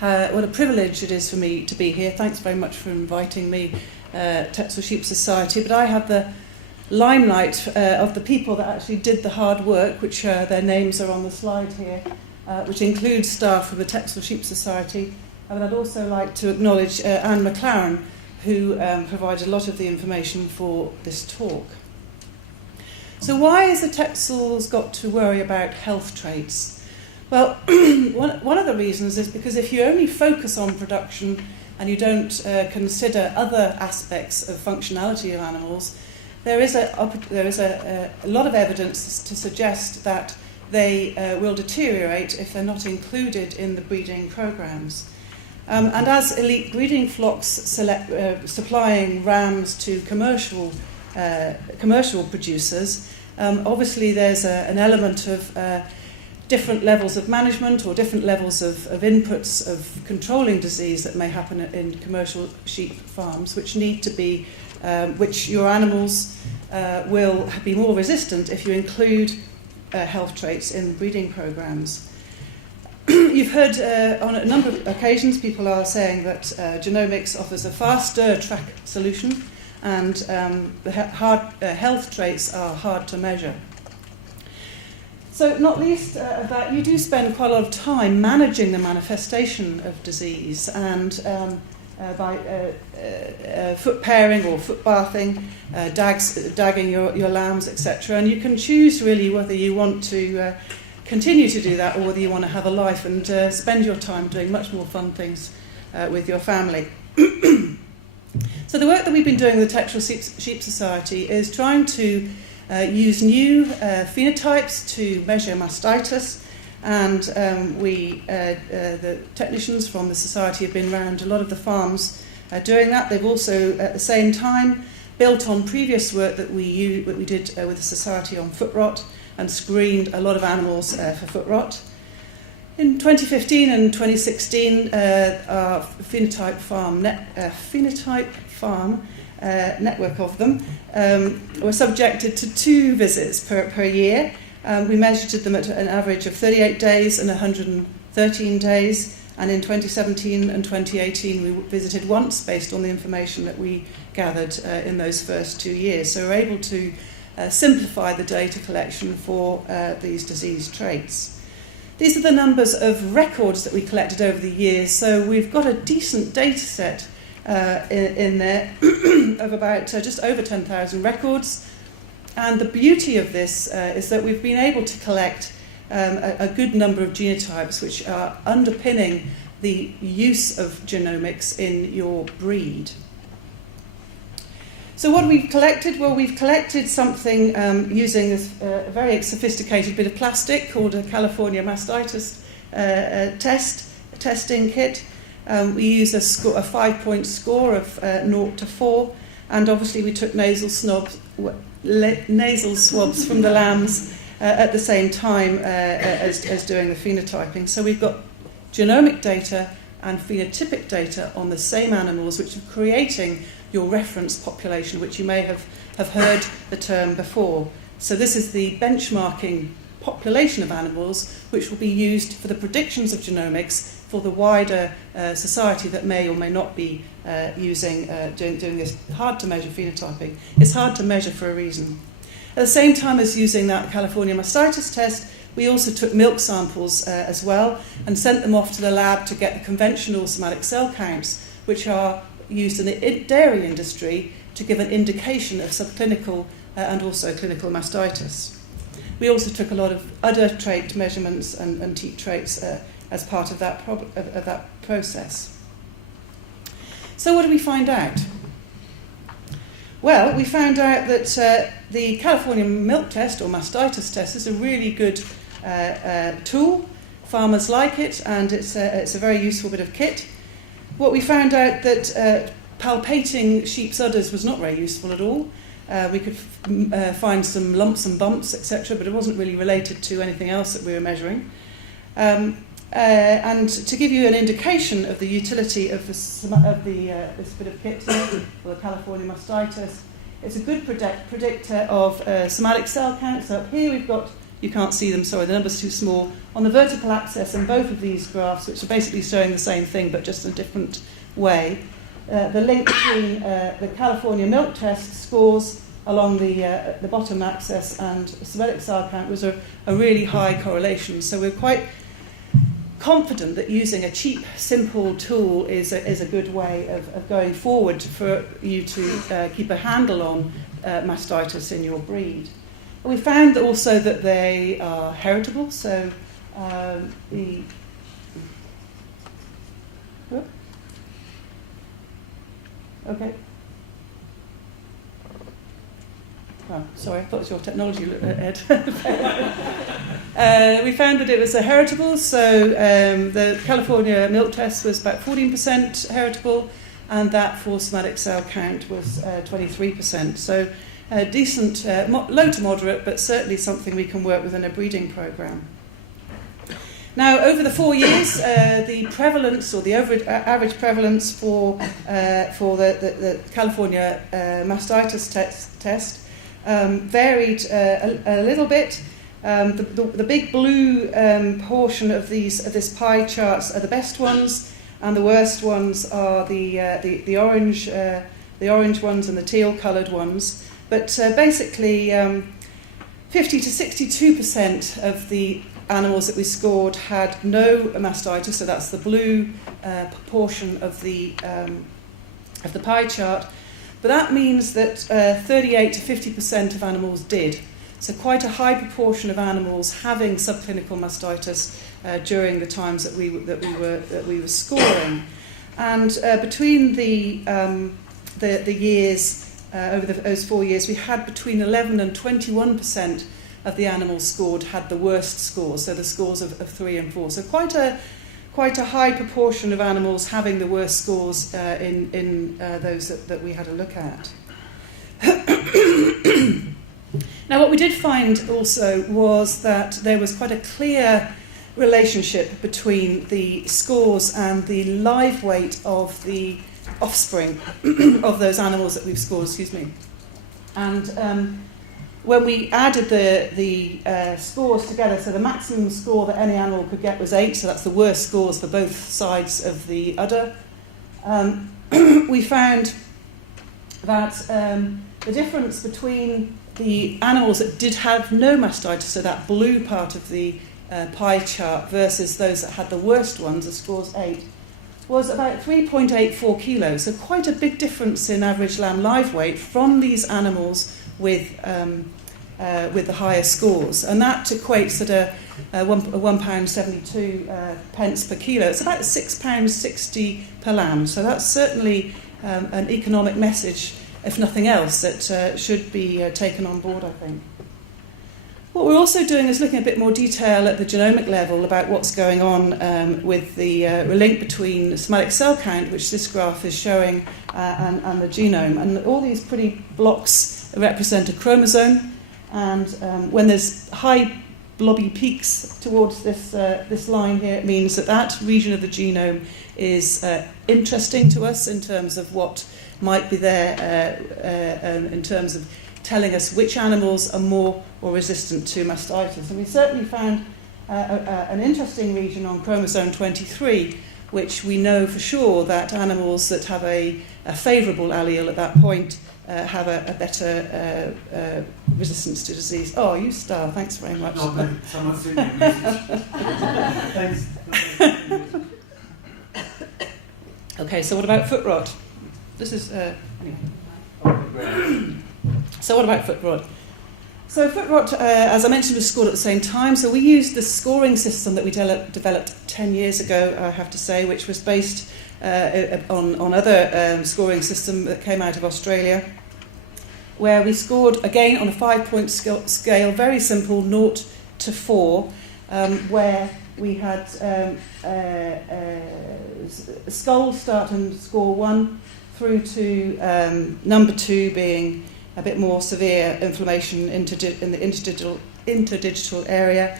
what a privilege it is for me to be here. Thanks very much for inviting me, Texel Sheep Society. But I have the limelight of the people that actually did the hard work, which their names are on the slide here, which includes staff from the Texel Sheep Society. And I'd also like to acknowledge Anne McLaren, who provided a lot of the information for this talk. So why has the Texels got to worry about health traits? Well, one of the reasons is because if you only focus on production and you don't consider other aspects of functionality of animals, there is a lot of evidence to suggest that they will deteriorate if they're not included in the breeding programs. And as elite breeding flocks supplying rams to commercial producers, obviously there's an element of different levels of management or different levels of inputs of controlling disease that may happen in commercial sheep farms, which need to be, which your animals will be more resistant if you include health traits in breeding programs. You've heard on a number of occasions people are saying that genomics offers a faster track solution, and the health traits are hard to measure. So not least of that, you do spend quite a lot of time managing the manifestation of disease, and by foot pairing or foot bathing, dagging your lambs, etc. And you can choose really whether you want to continue to do that or whether you want to have a life and spend your time doing much more fun things with your family. So the work that we've been doing with the Texel Sheep Society is trying to use new phenotypes to measure mastitis, and the technicians from the society have been around a lot of the farms doing that. They've also at the same time built on previous work that we did with the society on footrot, and screened a lot of animals for footrot. In 2015 and 2016, our phenotype farm network of them were subjected to 2 visits per year. We measured them at an average of 38 days and 113 days, and in 2017 and 2018 we visited once based on the information that we gathered in those first 2 years. So we're able to simplify the data collection for these disease traits. These are the numbers of records that we collected over the years, so we've got a decent data set in there of about just over 10,000 records. And the beauty of this is that we've been able to collect a good number of genotypes which are underpinning the use of genomics in your breed. So what we've collected? Well, we've collected something using a very sophisticated bit of plastic called a California Mastitis testing kit. We use a 5-point score of 0 to 4, and obviously we took nasal swabs from the lambs at the same time as doing the phenotyping. So we've got genomic data and phenotypic data on the same animals, which are creating your reference population, which you may have heard the term before. So this is the benchmarking population of animals which will be used for the predictions of genomics for the wider society that may or may not be doing this hard to measure phenotyping. It's hard to measure for a reason. At the same time as using that California Mastitis test, we also took milk samples as well and sent them off to the lab to get the conventional somatic cell counts, which are used in the dairy industry to give an indication of subclinical and also clinical mastitis. We also took a lot of other trait measurements and teat traits as part of that process. So what did we find out? Well, we found out that the California milk test or mastitis test is a really good tool. Farmers like it, and it's a very useful bit of kit. What we found out that palpating sheep's udders was not very useful at all. We could find some lumps and bumps, etc., but it wasn't really related to anything else that we were measuring. And to give you an indication of the utility of this bit of kit for the California mastitis, it's a good predictor of somatic cell count. So up here we've got you can't see them, sorry, the number's too small. On the vertical axis in both of these graphs, which are basically showing the same thing but just in a different way, the link between the California milk test scores along the bottom axis and somatic cell count was a really high correlation. So we're quite confident that using a cheap, simple tool is a good way of going forward for you to keep a handle on mastitis in your breed. We found also that they are heritable, so Okay. Oh, sorry, I thought it was your technology, Ed. We found that it was heritable, so the California milk test was about 14% heritable, and that for somatic cell count was 23%. So decent, low to moderate, but certainly something we can work with in a breeding program. Now, over the 4 years, the prevalence, or the average prevalence for the California mastitis test varied a little bit. The big blue portion of this pie charts are the best ones, and the worst ones are the orange ones and the teal-coloured ones. But basically, 50 to 62% of the animals that we scored had no mastitis, so that's the blue portion of the pie chart. But that means that 38 to 50% of animals did. So quite a high proportion of animals having subclinical mastitis during the times that we were scoring. And between the years over those 4 years, we had between 11 and 21% of the animals scored had the worst scores, so the scores of 3 and 4. So quite a high proportion of animals having the worst scores in those that we had a look at. Now, what we did find also was that there was quite a clear relationship between the scores and the live weight of the offspring of those animals that we've scored, And when we added the scores together, so the maximum score that any animal could get was 8, so that's the worst scores for both sides of the udder. We found that the difference between the animals that did have no mastitis, so that blue part of the pie chart, versus those that had the worst ones, the scores 8, was about 3.84 kilos, so quite a big difference in average lamb live weight from these animals with the higher scores, and that equates at £1.72 pence per kilo. It's about £6.60 per lamb, so that's certainly an economic message, if nothing else, that should be taken on board, I think. What we're also doing is looking at a bit more detail at the genomic level about what's going on with the link between somatic cell count, which this graph is showing, and the genome. And all these pretty blocks represent a chromosome, and when there's high blobby peaks towards this line here, it means that region of the genome is interesting to us in terms of what might be there in terms of telling us which animals are more or resistant to mastitis. And we certainly found an interesting region on chromosome 23, which we know for sure that animals that have a favourable allele at that point have a better resistance to disease. Oh, you star, thanks very much. No, but someone's sent me a message. Thanks. Okay, so what about footrot? This is... anyway. So what about footrot? So footrot, as I mentioned, was scored at the same time. So we used the scoring system that we developed 10 years ago, I have to say, which was based on other scoring system that came out of Australia, where we scored, again, on a 5-point scale, very simple, 0 to 4, where we had skull start and score 1 through to number 2 being a bit more severe inflammation in the interdigital area,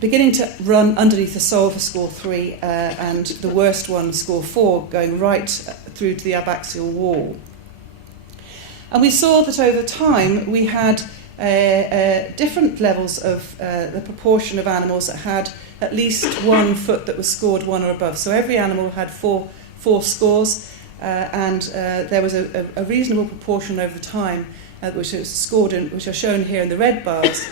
beginning to run underneath the sole for score 3, and the worst one, score 4, going right through to the abaxial wall. And we saw that over time we had different levels of the proportion of animals that had at least 1 foot that was scored 1 or above. So every animal had four scores, and there was a reasonable proportion over time, which is scored in, which are shown here in the red bars,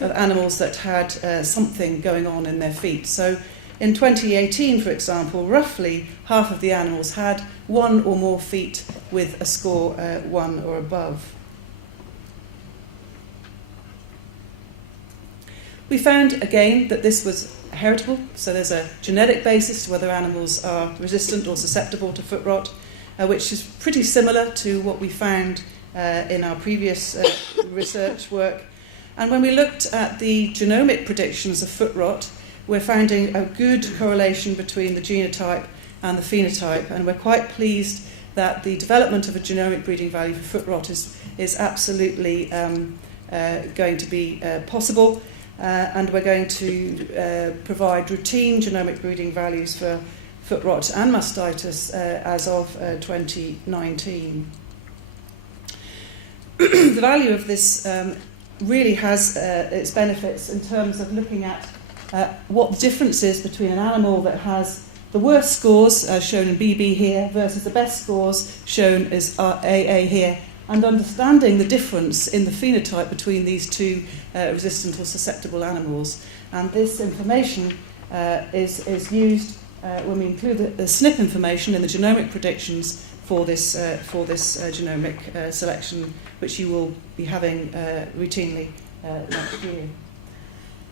of animals that had something going on in their feet. So in 2018, for example, roughly half of the animals had 1 or more feet with a score 1 or above. We found, again, that this was heritable, so there's a genetic basis to whether animals are resistant or susceptible to foot rot, which is pretty similar to what we found in our previous research work. And when we looked at the genomic predictions of foot rot, we're finding a good correlation between the genotype and the phenotype, and we're quite pleased that the development of a genomic breeding value for foot rot is absolutely going to be possible. And we're going to provide routine genomic breeding values for foot rot and mastitis as of 2019. The value of this really has its benefits in terms of looking at what the difference is between an animal that has the worst scores, as shown in BB here, versus the best scores, shown as AA here, and understanding the difference in the phenotype between these two resistant or susceptible animals. And this information is used when we include the SNP information in the genomic predictions for this genomic selection, which you will be having routinely next year.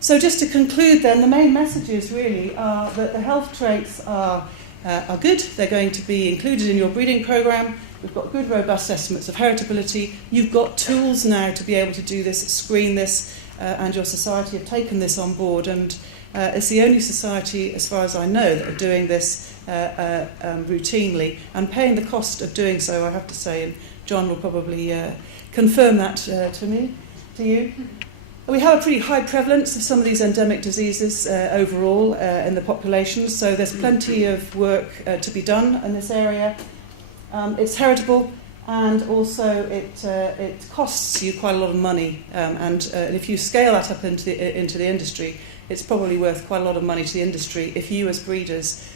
So just to conclude then, the main messages really are that the health traits are good. They're going to be included in your breeding programme. We've got good, robust estimates of heritability. You've got tools now to be able to do this, screen this, and your society have taken this on board. And it's the only society, as far as I know, that are doing this routinely and paying the cost of doing so, I have to say. And John will probably confirm that to you. We have a pretty high prevalence of some of these endemic diseases overall in the population, so there's plenty of work to be done in this area. It's heritable, and also it costs you quite a lot of money. And if you scale that up into the industry, it's probably worth quite a lot of money to the industry if you, as breeders,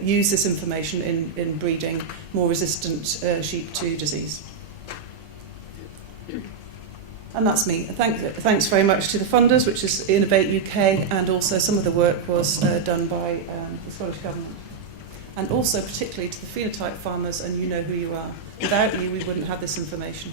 use this information in breeding more resistant sheep to disease. And that's me. Thanks very much to the funders, which is Innovate UK, and also some of the work was done by the Scottish Government. And also particularly to the phenotype farmers, and you know who you are. Without you, we wouldn't have this information.